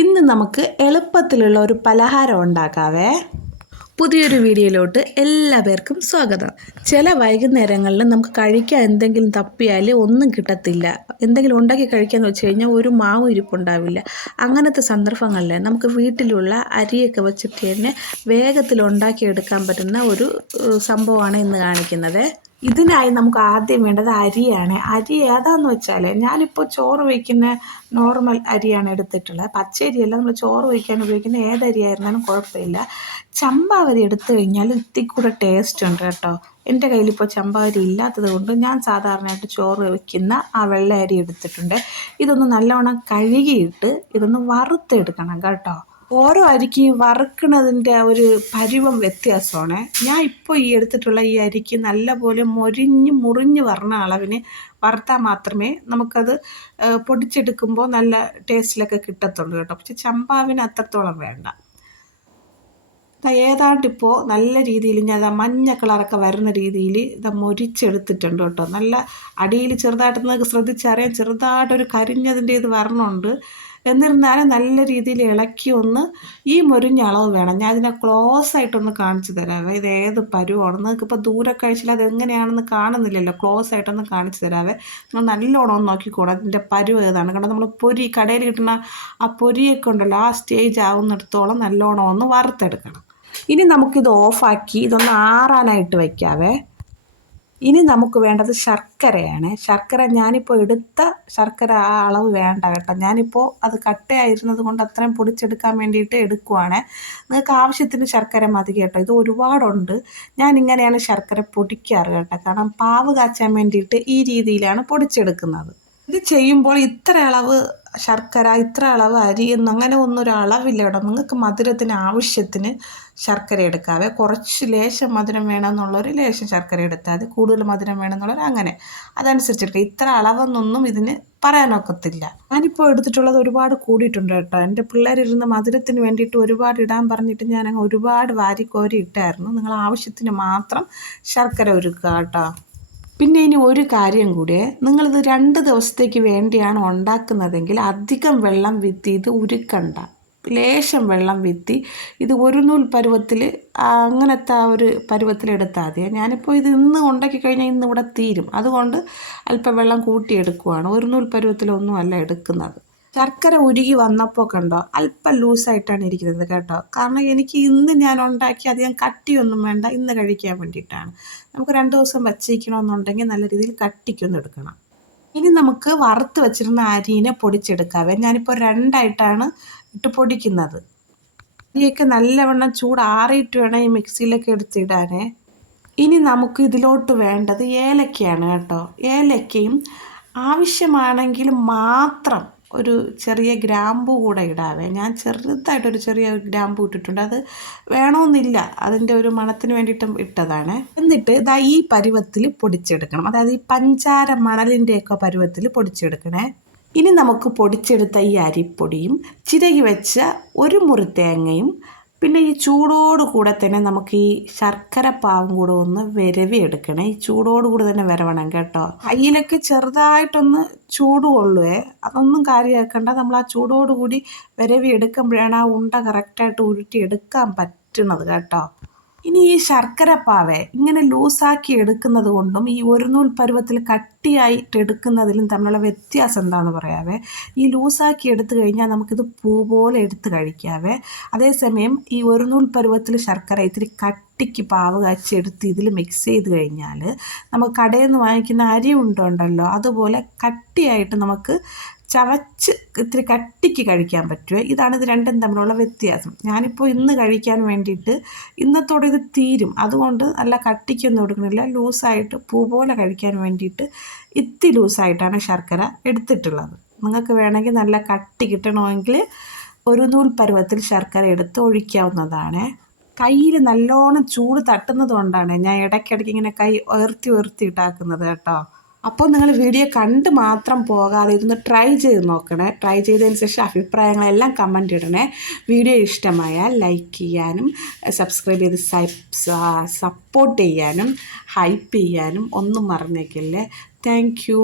ഇന്ന് നമുക്ക് എളുപ്പത്തിലുള്ള ഒരു പലഹാരം ഉണ്ടാക്കാവേ. പുതിയൊരു വീഡിയോയിലോട്ട് എല്ലാവർക്കും സ്വാഗതം. ചില വൈകുന്നേരങ്ങളിൽ നമുക്ക് കഴിക്കാൻ എന്തെങ്കിലും തപ്പിയാൽ ഒന്നും കിട്ടത്തില്ല. എന്തെങ്കിലും ഉണ്ടാക്കി കഴിക്കാമെന്ന് വെച്ച് കഴിഞ്ഞാൽ ഒരു മാവും ഇരിപ്പുണ്ടാവില്ല. അങ്ങനത്തെ സന്ദർഭങ്ങളിൽ നമുക്ക് വീട്ടിലുള്ള അരിയൊക്കെ വെച്ചിട്ട് തന്നെ വേഗത്തിൽ ഉണ്ടാക്കിയെടുക്കാൻ പറ്റുന്ന ഒരു സംഭവമാണ് ഇന്ന് കാണിക്കുന്നത്. ഇതിനായി നമുക്ക് ആദ്യം വേണ്ടത് അരിയാണ്. അരി ഏതാന്ന് വെച്ചാൽ ഞാനിപ്പോൾ ചോറ് വയ്ക്കുന്ന നോർമൽ അരിയാണ് എടുത്തിട്ടുള്ളത്. പച്ചരിയല്ല, നമ്മൾ ചോറ് വയ്ക്കാൻ ഉപയോഗിക്കുന്ന ഏതരിയായിരുന്നാലും കുഴപ്പമില്ല. ചമ്പാവരി എടുത്തു കഴിഞ്ഞാൽ ഇത്തിക്കൂടെ ടേസ്റ്റ് ഉണ്ട് കേട്ടോ. എൻ്റെ കയ്യിലിപ്പോൾ ചമ്പാവരി ഇല്ലാത്തത് കൊണ്ട് ഞാൻ സാധാരണയായിട്ട് ചോറ് വയ്ക്കുന്ന ആ വെള്ള അരി എടുത്തിട്ടുണ്ട്. ഇതൊന്ന് നല്ലവണ്ണം കഴുകിയിട്ട് ഇതൊന്ന് വറുത്തെടുക്കണം കേട്ടോ. ഓരോ അരിക്ക് വറുക്കുന്നതിൻ്റെ ഒരു പരുവം വ്യത്യാസമാണ്. ഞാൻ ഇപ്പോൾ ഈ എടുത്തിട്ടുള്ള ഈ അരിക്ക് നല്ലപോലെ മുറിഞ്ഞ് വരണ അളവിന് വറുത്താൽ മാത്രമേ നമുക്കത് പൊടിച്ചെടുക്കുമ്പോൾ നല്ല ടേസ്റ്റിലൊക്കെ കിട്ടത്തുള്ളൂ കേട്ടോ. പക്ഷെ ചമ്പാവിന് അത്രത്തോളം വേണ്ട. ഏതാണ്ടിപ്പോൾ നല്ല രീതിയിൽ ഞാൻ മഞ്ഞ കളറൊക്കെ വരുന്ന രീതിയിൽ ഇത് മൊരിച്ചെടുത്തിട്ടുണ്ട് കേട്ടോ. നല്ല അടിയിൽ ചെറുതായിട്ട് നിങ്ങൾക്ക് ശ്രദ്ധിച്ചറിയാം, ചെറുതായിട്ടൊരു കരിഞ്ഞതിൻ്റെ ഇത് വരണമുണ്ട്. എന്നിരുന്നാലും നല്ല രീതിയിൽ ഇളക്കി ഒന്ന് ഈ മൊരിഞ്ഞ അളവ് വേണം. ഞാൻ ഇതിനെ ക്ലോസ് ആയിട്ടൊന്ന് കാണിച്ചു തരാവേ. ഇത് ഏത് പരുവാണ് നിങ്ങൾക്കിപ്പോൾ ദൂരെ കഴിച്ചാൽ അത് എങ്ങനെയാണെന്ന് കാണുന്നില്ലല്ലോ. ക്ലോസ് ആയിട്ടൊന്ന് കാണിച്ചു തരാവേ. നിങ്ങൾ നല്ലോണം ഒന്ന് നോക്കിക്കോണം അതിൻ്റെ പരുവ് ഏതാണ്. കാരണം നമ്മൾ പൊരി കടയിൽ കിട്ടുന്ന ആ പൊരിയൊക്കെ ഉണ്ടല്ലോ, ആ സ്റ്റേജ് ആവുന്നിടത്തോളം നല്ലോണം ഒന്ന് വറുത്തെടുക്കണം. ഇനി നമുക്കിത് ഓഫാക്കി ഇതൊന്ന് ആറാനായിട്ട് വയ്ക്കാവേ. ഇനി നമുക്ക് വേണ്ടത് ശർക്കരയാണ്. ശർക്കര ഞാനിപ്പോൾ എടുത്ത ശർക്കര ആ അളവ് വേണ്ട കേട്ടോ. ഞാനിപ്പോൾ അത് കട്ടയായിരുന്നത് കൊണ്ട് അത്രയും പൊടിച്ചെടുക്കാൻ വേണ്ടിയിട്ട് എടുക്കുവാണ്. നിങ്ങൾക്ക് ആവശ്യത്തിന് ശർക്കര മതി കേട്ടോ. ഇത് ഒരുപാടുണ്ട്. ഞാൻ ഇങ്ങനെയാണ് ശർക്കര പൊടിക്കാറ് കേട്ടോ. കാരണം പാവ് കാച്ചാൻ വേണ്ടിയിട്ട് ഈ രീതിയിലാണ് പൊടിച്ചെടുക്കുന്നത്. ഇത് ചെയ്യുമ്പോൾ ഇത്ര അളവ് ശർക്കര, ഇത്ര അളവ് അരി എന്നങ്ങനെ ഒന്നും ഒരു അളവില്ല കേട്ടോ. നിങ്ങൾക്ക് മധുരത്തിന് ആവശ്യത്തിന് ശർക്കര എടുക്കാവേ. കുറച്ച് ലേശം മധുരം വേണമെന്നുള്ളൊരു ലേശം ശർക്കര എടുത്താൽ മതി. കൂടുതൽ മധുരം വേണമെന്നുള്ളവർ അങ്ങനെ അതനുസരിച്ചെടുക്കുക. ഇത്ര അളവെന്നൊന്നും ഇതിന് പറയാനൊക്കത്തില്ല. ഞാനിപ്പോൾ എടുത്തിട്ടുള്ളത് ഒരുപാട് കൂടിയിട്ടുണ്ട് കേട്ടോ. എൻ്റെ പിള്ളേരിരുന്ന് മധുരത്തിന് വേണ്ടിയിട്ട് ഒരുപാട് ഇടാൻ പറഞ്ഞിട്ട് ഞാനങ്ങ് ഒരുപാട് വാരിക്കോരി ഇട്ടായിരുന്നു. നിങ്ങൾ ആവശ്യത്തിന് മാത്രം ശർക്കര ഒരുക്കുക കേട്ടോ. പിന്നെ ഇനി ഒരു കാര്യം കൂടി, നിങ്ങളിത് 2 ദിവസത്തേക്ക് വേണ്ടിയാണ് ഉണ്ടാക്കുന്നതെങ്കിൽ അധികം വെള്ളം വിത്തി ഇത് ഉരുക്കണ്ട. ലേശം വെള്ളം വിത്തി ഇത് ഒരു നൂൽ പരുവത്തിൽ അങ്ങനത്തെ ആ ഒരു പരുവത്തിലെടുത്താൽ മതി. ഞാനിപ്പോൾ ഇത് ഇന്ന് ഉണ്ടാക്കി കഴിഞ്ഞാൽ ഇന്ന് ഇവിടെ തീരും. അതുകൊണ്ട് അല്പം വെള്ളം കൂട്ടിയെടുക്കുവാണ്. ഒരു നൂൽ പരുവത്തിലൊന്നും അല്ല എടുക്കുന്നത്. ശർക്കര ഉരുകി വന്നപ്പോൾ കണ്ടോ അല്പം ലൂസായിട്ടാണ് ഇരിക്കുന്നത് കേട്ടോ. കാരണം എനിക്ക് ഇന്ന് ഞാൻ ഉണ്ടാക്കി അധികം കട്ടിയൊന്നും വേണ്ട, ഇന്ന് കഴിക്കാൻ വേണ്ടിയിട്ടാണ്. നമുക്ക് 2 ദിവസം വച്ചിരിക്കണമെന്നുണ്ടെങ്കിൽ നല്ല രീതിയിൽ കട്ടിക്കൊന്നും എടുക്കണം. ഇനി നമുക്ക് വറുത്ത് വെച്ചിരുന്ന അരിനെ പൊടിച്ചെടുക്കാവേ. ഞാനിപ്പോൾ 2ആയിട്ടാണ് ഇട്ട് പൊടിക്കുന്നത്. അരിയൊക്കെ നല്ലവണ്ണം ചൂടാറിയിട്ട് വേണം ഈ മിക്സിയിലൊക്കെ എടുത്തിടാനേ. ഇനി നമുക്ക് ഇതിലോട്ട് വേണ്ടത് ഏലക്കയാണ് കേട്ടോ. ഏലക്കയും ആവശ്യമാണെങ്കിൽ മാത്രം ഒരു ചെറിയ ഗ്രാമ്പൂ കൂടെ ഇടാവേ. ഞാൻ ചെറുതായിട്ടൊരു ചെറിയ ഗ്രാമ്പൂ ഇട്ടിട്ടുണ്ട്. അത് വേണമെന്നില്ല, അതിൻ്റെ ഒരു മണത്തിന് വേണ്ടിയിട്ടും ഇട്ടതാണ്. എന്നിട്ട് ഇതാ ഈ പരുവത്തിൽ പൊടിച്ചെടുക്കണം. അതായത് ഈ പഞ്ചാര മണലിൻ്റെയൊക്കെ പരുവത്തിൽ പൊടിച്ചെടുക്കണേ. ഇനി നമുക്ക് പൊടിച്ചെടുത്ത ഈ അരിപ്പൊടിയും ചിരകി വെച്ച ഒരു മുറി തേങ്ങയും പിന്നെ ഈ ചൂടോട് കൂടെ തന്നെ നമുക്ക് ഈ ശർക്കര പാവും കൂടെ ഒന്ന് വിരവി എടുക്കണേ. ഈ ചൂടോട് കൂടെ തന്നെ വരവണം കേട്ടോ. കയ്യിലൊക്കെ ചെറുതായിട്ടൊന്ന് ചൂട് കൊള്ളുവേ, അതൊന്നും കാര്യമാക്കണ്ട. നമ്മൾ ആ ചൂടോടുകൂടി വിരവി എടുക്കുമ്പോഴാണ് ആ ഉണ്ട കറക്റ്റായിട്ട് ഉരുട്ടി എടുക്കാൻ പറ്റുന്നത് കേട്ടോ. ഇനി ഈ ശർക്കരപ്പാവെ ഇങ്ങനെ ലൂസാക്കി എടുക്കുന്നത് കൊണ്ടും ഈ ഒരു നൂൽ പരുവത്തിൽ കട്ടിയായിട്ട് എടുക്കുന്നതിലും തമ്മിലുള്ള വ്യത്യാസം എന്താണെന്ന് പറയാവേ. ഈ ലൂസാക്കി എടുത്തു കഴിഞ്ഞാൽ നമുക്കിത് പൂ പോലെ എടുത്ത് കഴിക്കാവേ. അതേസമയം ഈ ഒരു നൂൽ പരുവത്തിൽ ശർക്കര ഇത്തിരി കട്ടിക്ക് പാവ് കാച്ചെടുത്ത് ഇതിൽ മിക്സ് ചെയ്ത് കഴിഞ്ഞാൽ നമുക്ക് കടയിൽ നിന്ന് വാങ്ങിക്കുന്ന അരി ഉണ്ടല്ലോ അതുപോലെ കട്ടിയായിട്ട് നമുക്ക് ചവച്ച് ഇത്തിരി കട്ടിക്ക് കഴിക്കാൻ പറ്റുമോ. ഇതാണ് ഇത് രണ്ടും തമ്മിലുള്ള വ്യത്യാസം. ഞാനിപ്പോൾ ഇന്ന് കഴിക്കാൻ വേണ്ടിയിട്ട് ഇന്നത്തോടെ ഇത് തീരും. അതുകൊണ്ട് നല്ല കട്ടിക്കൊന്നും എടുക്കണില്ല, ലൂസായിട്ട് പൂ പോലെ കഴിക്കാൻ വേണ്ടിയിട്ട് ഇത്തിരി ലൂസായിട്ടാണ് ശർക്കര എടുത്തിട്ടുള്ളത്. നിങ്ങൾക്ക് വേണമെങ്കിൽ നല്ല കട്ടി കിട്ടണമെങ്കിൽ ഒരു നൂൽ പരുവത്തിൽ ശർക്കര എടുത്ത് ഒഴിക്കാവുന്നതാണ്. കയ്യിൽ നല്ലോണം ചൂട് തട്ടുന്നത് കൊണ്ടാണ് ഞാൻ ഇടയ്ക്കിടയ്ക്ക് ഇങ്ങനെ കൈ ഉയർത്തി ഇട്ടാക്കുന്നത് കേട്ടോ. അപ്പോൾ നിങ്ങൾ വീഡിയോ കണ്ട് മാത്രം പോകാതെ ഇതൊന്ന് ട്രൈ ചെയ്ത് നോക്കണേ. ട്രൈ ചെയ്തതിന് ശേഷം അഭിപ്രായങ്ങളെല്ലാം കമൻറ്റ് ഇടണേ. വീഡിയോ ഇഷ്ടമായാൽ ലൈക്ക് ചെയ്യാനും സബ്സ്ക്രൈബ് ചെയ്ത് സപ്പോർട്ട് ചെയ്യാനും ഹൈപ്പ് ചെയ്യാനും ഒന്നും മറന്നേക്കില്ലേ. Thank you.